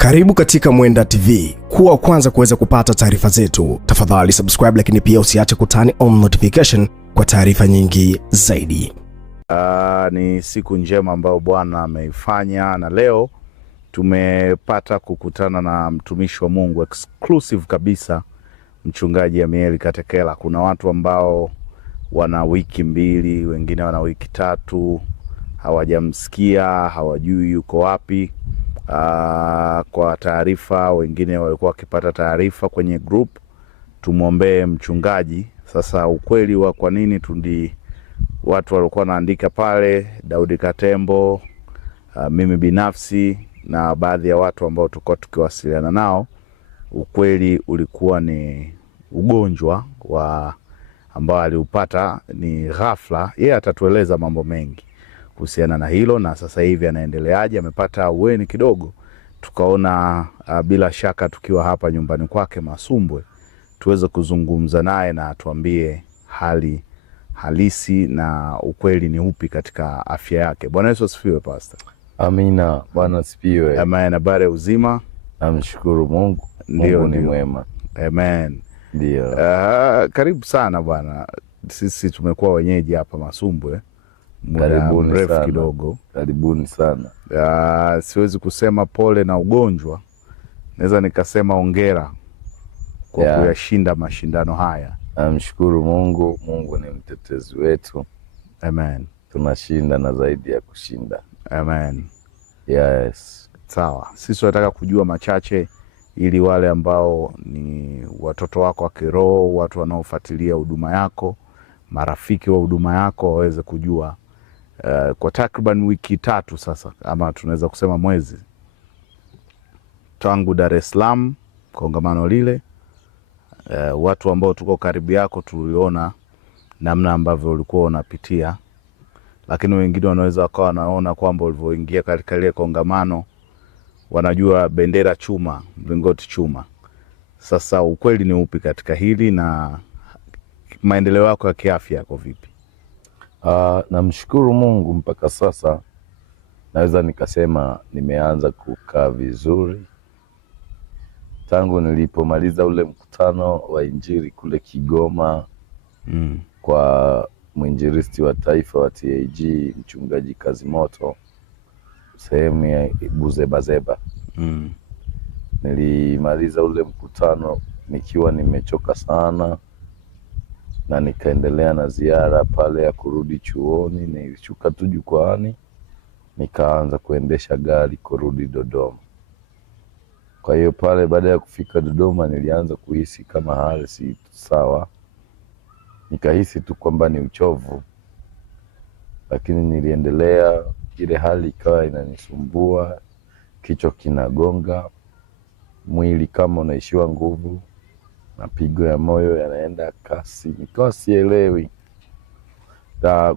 Karibu katika Mwenda TV. Kuwa kwanza kuweza kupata taarifa zetu, tafadhali subscribe, lakini pia usiache kutani on notification kwa taarifa nyingi zaidi. Ni siku njema ambayo Bwana ameifanya, na leo tumepata kukutana na mtumishi wa Mungu exclusive kabisa, mchungaji Amiel Katekela. Kuna watu ambao wana wiki mbili, wengine wana wiki tatu hawajamsikia, hawajui yuko wapi. Kwa taarifa, wengine walikuwa wakipata taarifa kwenye group tumwombee mchungaji. Sasa ukweli wa kwa nini watu walikuwa wanaandika pale, Daudi Katembo, mimi binafsi na baadhi ya watu ambao tulikuwa tukiwasiliana nao, ukweli ulikuwa ni ugonjwa ambao aliupata ni ghafla. Yeye atatueleza mambo mengi kuhusiana na hilo, na sasa hivi anaendeleaje, amepata ahueni kidogo. Tukaona bila shaka tukiwa hapa nyumbani kwake Masumbwe tuweze kuzungumza naye na atuambie hali halisi na ukweli ni upi katika afya yake. Bwana Yesu asifiwe, Pastor. Amina. Bwana asifiwe. Amen. Habari uzima? Namshukuru Mungu. Mungu ni mwema. Amen. Ndio. Karibu sana bwana. Sisi tumekuwa wenyeji hapa Masumbwe muda mrefu kidogo. Karibuni sana. Siwezi kusema pole na ugonjwa, naweza nikasema hongera kwa kuyashinda mashindano haya. Namshukuru Mungu. Mungu ni mtetezi wetu. Amen. Tunashinda na zaidi ya kushinda. Amen. Yes. Sawa. Sisi tunataka kujua machache ili wale ambao ni watoto wako wa kiroho, watu wanaofuatilia huduma yako, marafiki wa huduma yako waweze kujua. Kwa takriban wiki tatu sasa, ama tunaweza kusema mwezi, tangu Dar es Salaam kongamano lile, watu ambao tuko karibu yako tuliona namna ambavyo ulikuwa unapitia, lakini wengine wanaweza wakawa wanaona kwamba ulivyoingia katika ile kongamano wanajua bendera chuma, mlingoti chuma. Sasa ukweli ni upi katika hili, na maendeleo yako ya kiafya yako vipi? Namshukuru Mungu, mpaka sasa naweza nikasema nimeanza kukaa vizuri tangu nilipomaliza ule mkutano wa injili kule Kigoma kwa mwinjilisti wa taifa wa TAG mchungaji Kazimoto, sehemu ya Buzebazeba. Nilimaliza ule mkutano nikiwa nimechoka sana, na nikaendelea na ziara pale ya kurudi chuoni. Nilishuka tu jukwaani nikaanza kuendesha gari kurudi Dodoma. Kwa hiyo pale baada ya kufika Dodoma nilianza kuhisi kama hali si sawa. Nikahisi tu kwamba ni uchovu, lakini niliendelea. Ile hali ikawa inanisumbua, kichwa kinagonga, mwili kama unaishiwa nguvu, mapigo ya moyo yanaenda kasi, nikawa sielewi.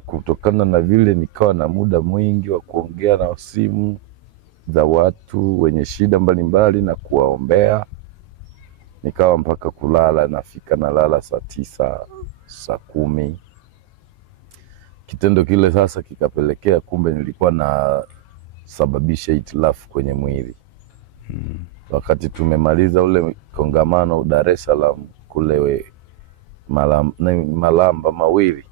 Kutokana na vile nikawa na muda mwingi wa kuongea na simu za watu wenye shida mbalimbali na kuwaombea, nikawa mpaka kulala nafika nalala saa 9, saa 10. Kitendo kile sasa kikapelekea kumbe nilikuwa na sababisha hitilafu kwenye mwili. Wakati tumemaliza ule kongamano Dar es Salaam kule Malamba Mawili,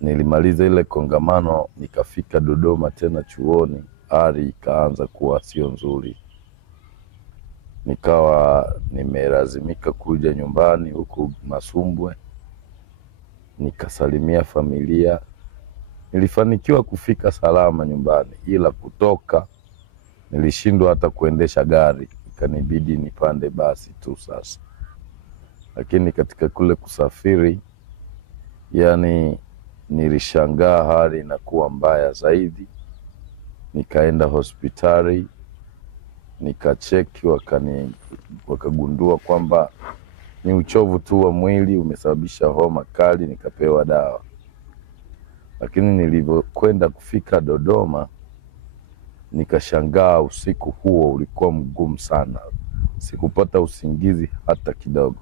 nilimaliza ile kongamano nikafika Dodoma tena chuoni, hali ikaanza kuwa sio nzuri. Nikawa nimelazimika kuja nyumbani huku Masumbwe, nikasalimia familia. Nilifanikiwa kufika salama nyumbani, ila kutoka nilishindwa hata kuendesha gari, ikanibidi nipande basi tu sasa. Lakini katika kule kusafiri, yani nilishangaa hali inakuwa mbaya zaidi. Nikaenda hospitali, nikacheki, wakagundua kwamba ni uchovu tu wa mwili umesababisha homa kali, nikapewa dawa. Lakini nilivyokwenda kufika Dodoma, nikashangaa usiku huo ulikuwa mgumu sana. Sikupata usingizi hata kidogo.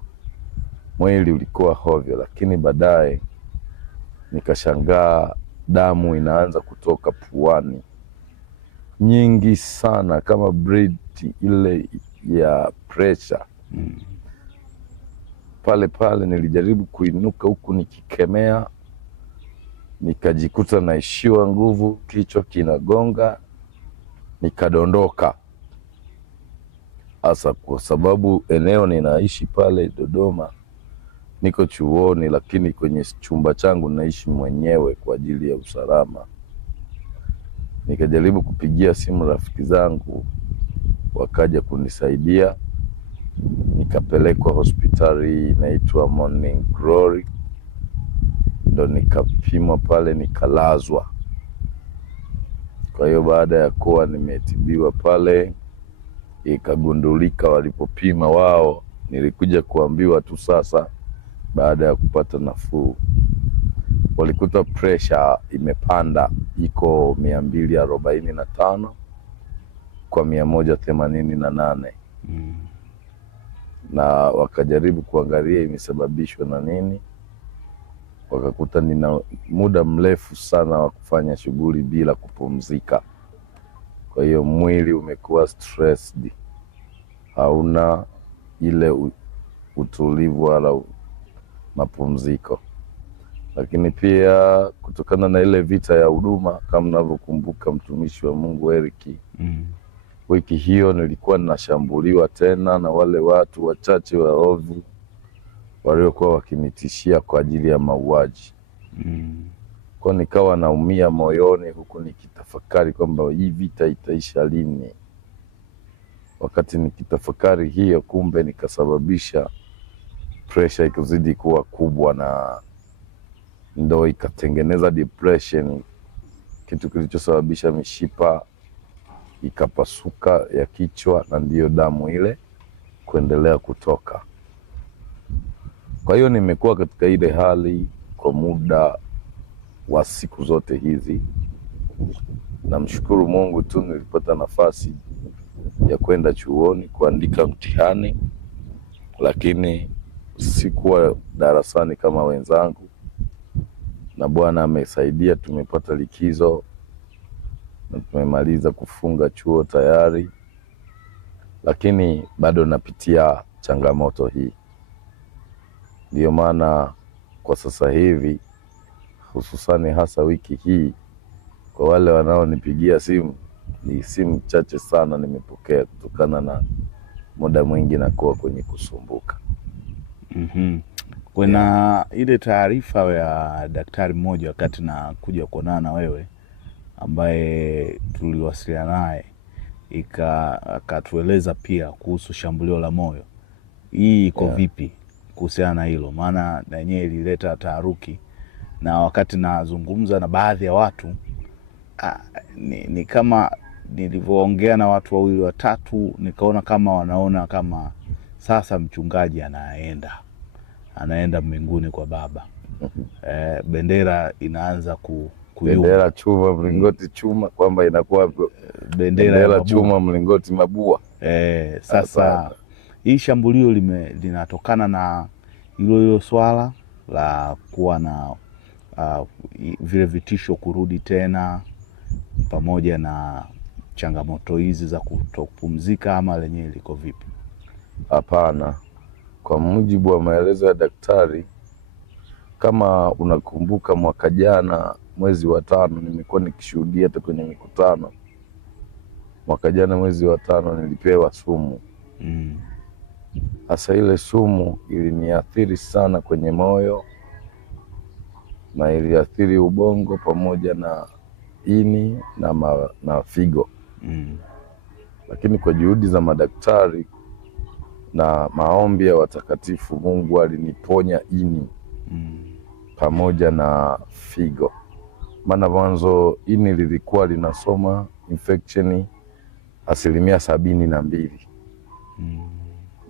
Mwili ulikuwa hovyo, lakini baadaye nikashangaa damu inaanza kutoka puani. nyingi sana kama breed ile ya pressure. Pale nilijaribu kuinuka huku nikikemea, nikajikuta naishiwa nguvu, kichwa kinagonga, nikadondoka. Hasa kwa sababu eneo ninaishi pale Dodoma, niko chuoni, lakini kwenye chumba changu naishi mwenyewe kwa ajili ya usalama. Nikajaribu kupigia simu rafiki zangu, wakaja kunisaidia, nikapelekwa hospitali inaitwa Morning Glory, ndo nikapimwa pale, nikalazwa. Kwa hiyo baada ya kuwa nimetibiwa pale, ikagundulika walipopima wao, nilikuja kuambiwa tu sasa baada ya kupata nafuu, walikuta pressure imepanda, iko 245 kwa 188. Na wakajaribu kuangalia imesababishwa na nini, wakakuta nina muda mrefu sana wa kufanya shughuli bila kupumzika. Kwa hiyo mwili umekuwa stressed, hauna ile utulivu wala mapumziko. Lakini pia kutokana na ile vita ya huduma, kama mnavyokumbuka, mtumishi wa Mungu Eric, wiki hiyo nilikuwa ninashambuliwa tena na wale watu wachache waovu waliokuwa wakinitishia kwa ajili ya mauaji. Kwa nikawa naumia moyoni, huku nikitafakari kwamba hii vita itaisha lini. Wakati nikitafakari hiyo, kumbe nikasababisha pressure ikazidi kuwa kubwa, na ndo ikatengeneza depression, kitu kilichosababisha mishipa ikapasuka ya kichwa, na ndiyo damu ile kuendelea kutoka. Kwa hiyo nimekuwa katika ile hali kwa muda wa siku zote hizi. Namshukuru Mungu tu nilipata nafasi ya kwenda chuoni kuandika mtihani, lakini sikuwa darasani kama wenzangu, na Bwana amesaidia, tumepata likizo na tumemaliza kufunga chuo tayari, lakini bado napitia changamoto hii. Ndiyo maana kwa sasa hivi, hususani hasa wiki hii, kwa wale wanaonipigia simu, ni simu chache sana nimepokea, kutokana na muda mwingi nakuwa kwenye kusumbuka. Kuna ile taarifa ya daktari mmoja wakati na kuja kuonana na wewe, ambaye tuliwasiliana naye, akatueleza pia kuhusu shambulio la moyo. Hii iko vipi kuhusiana na hilo? Maana na yenyewe ilileta taharuki, na wakati nazungumza na baadhi ya watu ni kama nilivyoongea na watu wawili watatu, nikaona kama wanaona kama sasa mchungaji anaenda mbinguni kwa Baba. Bendera inaanza bendera chuma mlingoti chuma, kwamba inakuwa bendera chuma mlingoti mabua. Sasa hii shambulio linatokana na hilo swala la kuwa na vile vitisho kurudi tena, pamoja na changamoto hizi za kutopumzika, ama lenyewe liko vipi? Hapana, kwa mujibu wa maelezo ya daktari, kama unakumbuka, mwaka jana mwezi wa 5 nimekuwa nikishuhudia hata kwenye mikutano. Mwaka jana mwezi wa 5 nilipewa sumu. Hasa ile sumu iliniathiri sana kwenye moyo, na iliathiri ubongo pamoja na ini na figo. Lakini kwa juhudi za madaktari na maombi ya watakatifu, Mungu aliniponya ini pamoja na figo. Maana mwanzo ini lilikuwa linasoma infection 72%,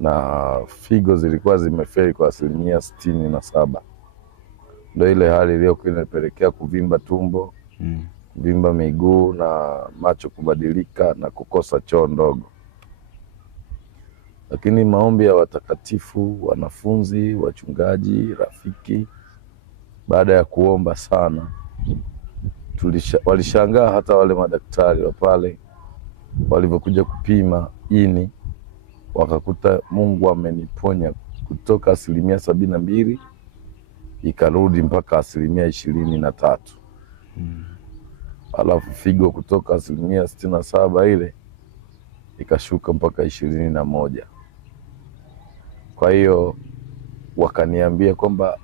na figo zilikuwa zimefeli kwa 67%. Ndio ile hali iliyokuwa inapelekea kuvimba tumbo, kuvimba miguu na macho kubadilika na kukosa choo ndogo. Lakini maombi ya watakatifu, wanafunzi, wachungaji, rafiki, baada ya kuomba sana, walishangaa hata wale madaktari wa pale walivyokuja kupima ini wakakuta Mungu ameniponya kutoka 72% ikarudi mpaka 23%. Alafu figo kutoka 67% ile ikashuka mpaka 21%. Kwa hiyo wakaniambia kwamba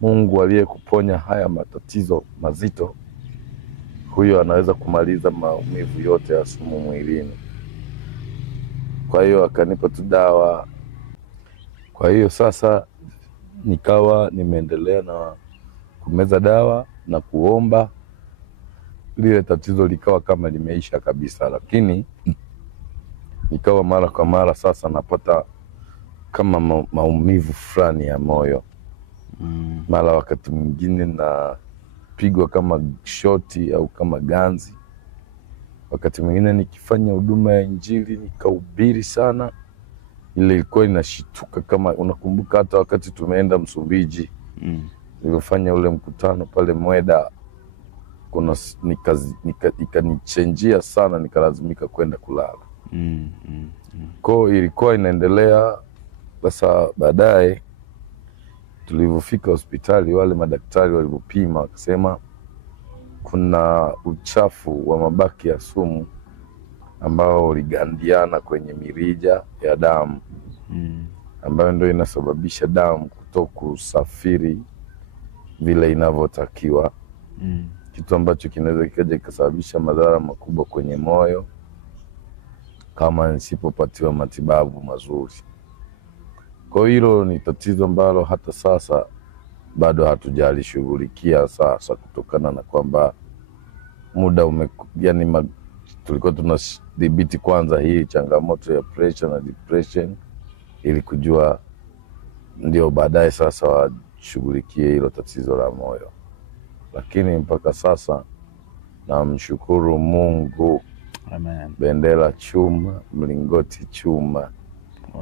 Mungu aliyekuponya haya matatizo mazito, huyo anaweza kumaliza maumivu yote ya sumu mwilini. Kwa hiyo akanipa tu dawa. Kwa hiyo sasa nikawa nimeendelea na kumeza dawa na kuomba, lile tatizo likawa kama limeisha kabisa, lakini nikawa mara kwa mara sasa napata kama maumivu fulani ya moyo. Mara wakati mwingine napigwa kama shoti au kama ganzi. Wakati mwingine nikifanya huduma ya Injili nikahubiri sana, ile ilikuwa inashituka. Kama unakumbuka hata wakati tumeenda Msumbiji, nilifanya ule mkutano pale Mweda, kuna ikanichenjia sana, nikalazimika kwenda kulala. Kwa ilikuwa inaendelea. Sasa baadaye tulivyofika hospitali, wale madaktari walivyopima wakasema kuna uchafu wa mabaki ya sumu ambao uligandiana kwenye mirija ya damu, ambayo ndio inasababisha damu kutokusafiri vile inavyotakiwa, kitu ambacho kinaweza kikaja kikasababisha madhara makubwa kwenye moyo kama nisipopatiwa matibabu mazuri. Kwa hilo ni tatizo ambalo hata sasa bado hatujalishughulikia sasa, kutokana na kwamba muda tulikuwa tunadhibiti kwanza hii changamoto ya pressure na depression ili kujua, ndio baadaye sasa washughulikie hilo tatizo la moyo. Lakini mpaka sasa namshukuru Mungu. Amen. Bendera chuma, mlingoti chuma.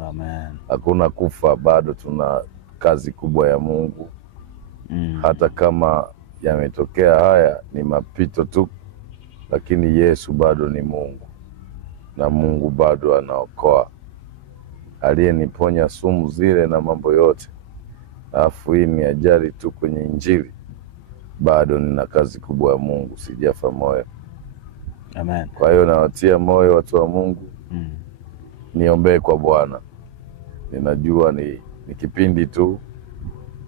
Amen. Hakuna kufa, bado tuna kazi kubwa ya Mungu. Hata kama yametokea haya ni mapito tu, lakini Yesu bado ni Mungu na Mungu bado anaokoa. Aliyeniponya sumu zile na mambo yote, alafu hii ni ajali tu kwenye Injili, bado nina kazi kubwa ya Mungu, sijafa moyo. Amen. Kwa hiyo nawatia moyo watu wa Mungu, niombee kwa Bwana. Ninajua ni kipindi tu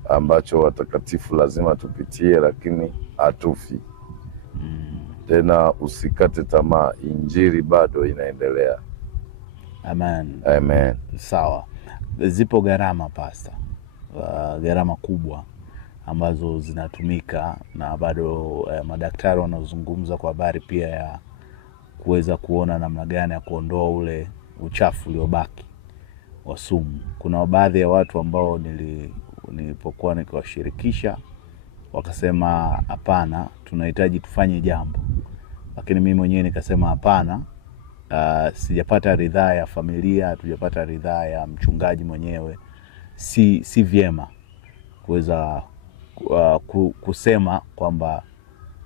ambacho watakatifu lazima tupitie, lakini hatufi. Tena usikate tamaa, Injili bado inaendelea. Amen. Amen. Sawa. Zipo gharama Pastor, gharama kubwa ambazo zinatumika, na bado madaktari wanazungumza kwa habari pia ya kuweza kuona namna gani ya kuondoa ule uchafu uliobaki wa sumu. Kuna baadhi ya watu ambao nilipokuwa nikiwashirikisha wakasema hapana, tunahitaji tufanye jambo, lakini mimi mwenyewe nikasema hapana, sijapata ridhaa ya familia, hatujapata ridhaa ya mchungaji mwenyewe, si vyema kuweza kusema kwamba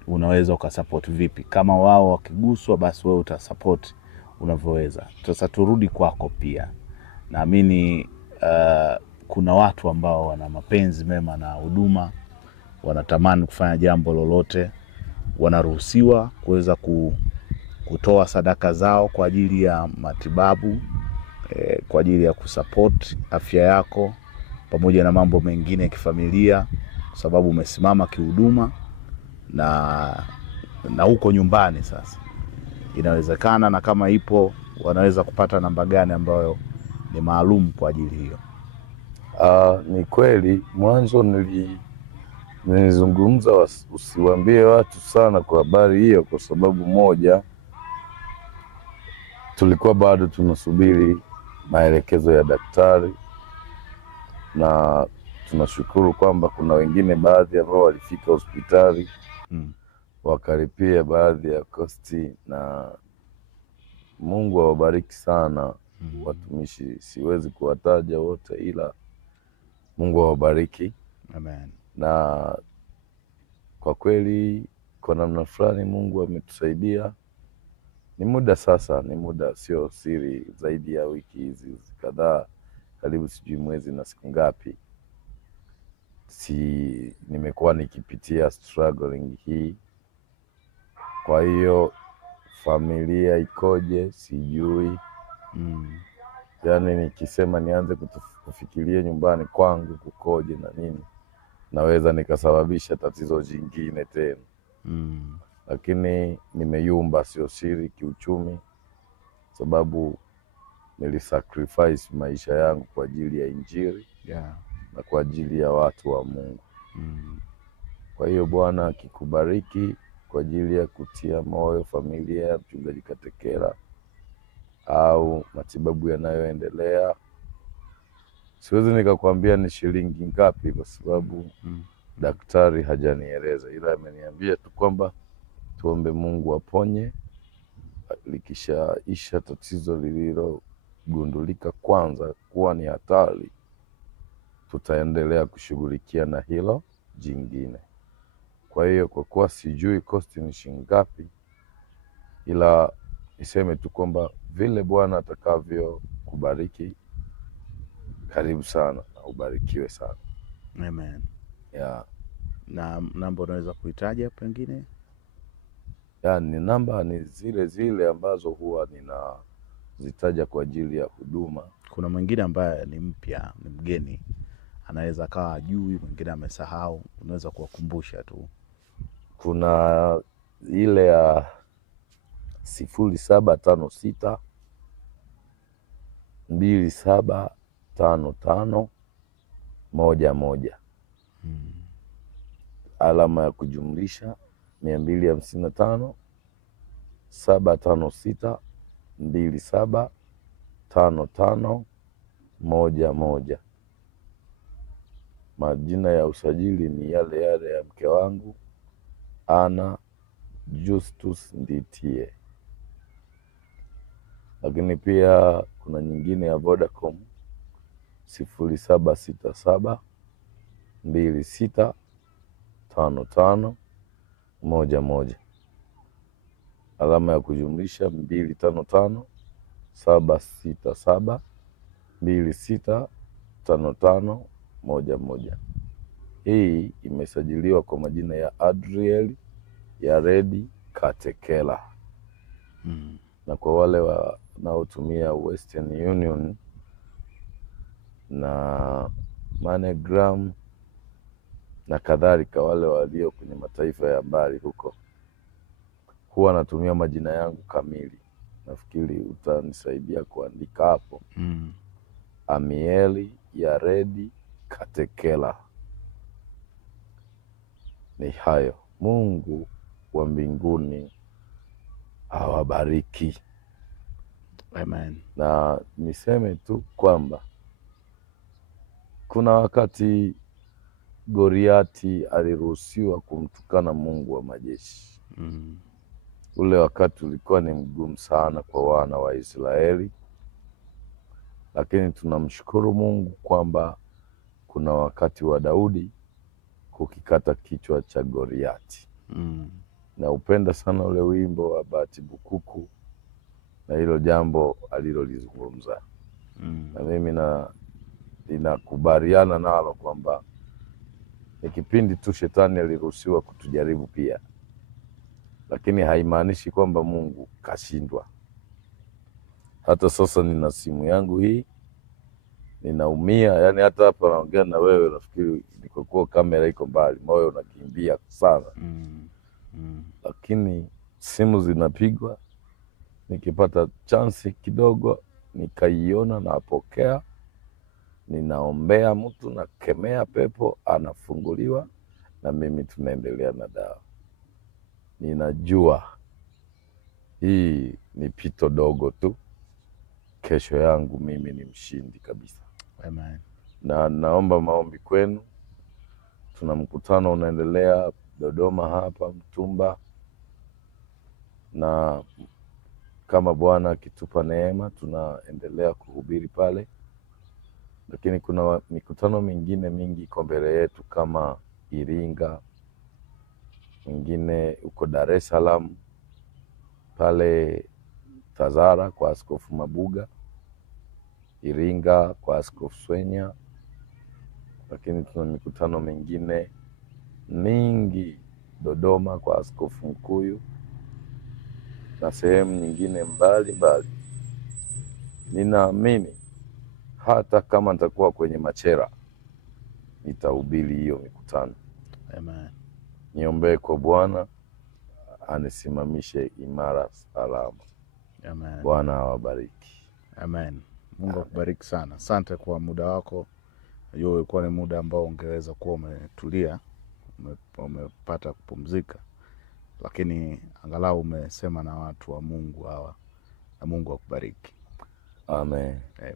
unaweza ukasupport vipi. Kama wao wakiguswa, basi wewe utasupport unavyoweza. Sasa turudi kwako pia. Naamini kuna watu ambao wana mapenzi mema na huduma, wanatamani kufanya jambo lolote, wanaruhusiwa kuweza kutoa sadaka zao kwa ajili ya matibabu, kwa ajili ya kusupport afya yako pamoja na mambo mengine ya kifamilia, kwa sababu umesimama kihuduma na huko nyumbani. Sasa inawezekana, na kama ipo, wanaweza kupata namba gani ambayo ni maalum kwa ajili hiyo? Ni kweli mwanzo nilizungumza usiwaambie watu sana kwa habari hiyo, kwa sababu moja, tulikuwa bado tunasubiri maelekezo ya daktari, na tunashukuru kwamba kuna wengine baadhi ambao walifika hospitali wakalipia baadhi ya kosti, na Mungu awabariki sana watumishi. Siwezi kuwataja wote, ila Mungu awabariki. Amen. Na kwa kweli kwa namna fulani Mungu ametusaidia, Ni muda sasa, ni muda, sio siri, zaidi ya wiki hizi kadhaa, karibu sijui mwezi na siku ngapi, nimekuwa nikipitia struggling hii. Kwa hiyo familia ikoje sijui. Yani nikisema nianze kufikiria nyumbani kwangu kukoje na nini, naweza nikasababisha tatizo jingine tena. Lakini nimeyumba, sio siri, kiuchumi, sababu nilisacrifice maisha yangu kwa ajili ya Injili na kwa ajili ya watu wa Mungu. Kwa hiyo Bwana akikubariki kwa ajili ya kutia moyo familia ya Mchungaji Katekela au matibabu yanayoendelea, siwezi nikakwambia ni shilingi ngapi kwa sababu daktari hajanieleza, ila ameniambia tu kwamba tuombe Mungu aponye. Likishaisha tatizo lililogundulika kwanza kuwa ni hatari, tutaendelea kushughulikia na hilo jingine. Kwa hiyo kwa kuwa sijui kosti ni shilingi ngapi, ila niseme tu kwamba vile Bwana atakavyo kubariki, karibu sana na ubarikiwe sana. Amen. Yeah. Na namba unaweza kuitaja pengine? Yani namba ni zile zile ambazo huwa ninazitaja kwa ajili ya huduma. Kuna mwingine ambaye ni mpya, ni mgeni, anaweza kawa ajui, mwingine amesahau, unaweza kuwakumbusha tu. Kuna ile ya 0756 275511 alama ya kujumlisha 255 756 275511. Majina ya usajili ni yale yale ya mke wangu, Ana Justus Nditie. Lakini pia kuna nyingine ya Vodacom 0767 265511, alama ya kujumlisha 255 767 265511. Hii imesajiliwa kwa majina ya Adriel Yaredi Katekela. Na kwa wale wanaotumia Western Union na MoneyGram na kadhalika, wale walio kwenye mataifa ya mbali huko, huwa natumia majina yangu kamili. Nafikiri utanisaidia kuandika hapo. Amieli Yaredi Katekela. Ni hayo. Mungu wa mbinguni awabariki. Amen. Na niseme tu kwamba kuna wakati Goliati aliruhusiwa kumtukana Mungu wa majeshi. Ule wakati ulikuwa ni mgumu sana kwa wana wa Israeli, lakini tunamshukuru Mungu kwamba kuna wakati wa Daudi kukikata kichwa cha Goliati. Na upenda sana ule wimbo wa Bahati Bukuku na hilo jambo alilolizungumza. Na mimi ninakubaliana nalo kwamba ni kipindi tu shetani aliruhusiwa kutujaribu pia, lakini haimaanishi kwamba Mungu kashindwa. Hata sasa nina simu yangu hii, ninaumia, yani hata hapa naongea na wewe nafikiri nikokuwa kamera iko mbali, moyo unakimbia sana. Lakini simu zinapigwa, nikipata chansi kidogo nikaiona napokea, ninaombea mtu, nakemea pepo, anafunguliwa, na mimi tunaendelea na dawa. Ninajua hii ni pito dogo tu, kesho yangu mimi ni mshindi kabisa. Amen. Na naomba maombi kwenu. Tuna mkutano unaendelea Dodoma hapa Mtumba, na kama Bwana akitupa neema tunaendelea kuhubiri pale, lakini kuna mikutano mingine mingi iko mbele yetu, kama Iringa, mwingine uko Dar es Salaam pale Tazara kwa Askofu Mabuga, Iringa kwa Askofu Swenya, lakini tuna mikutano mingine mingi Dodoma kwa Askofu Mkuyu na sehemu nyingine mbali mbali. Ninaamini hata kama nitakuwa kwenye machela nitahubiri hiyo mikutano. Amen. Niombee kwa Bwana anisimamishe imara salama. Amen. Bwana awabariki. Amen. Mungu akubariki sana. Asante kwa muda wako. Hiyo ilikuwa ni muda ambao ungeweza kuwa umetulia, umepata kupumzika, lakini angalau umesema na watu wa Mungu hawa, na Mungu akubariki. Amen. Amen.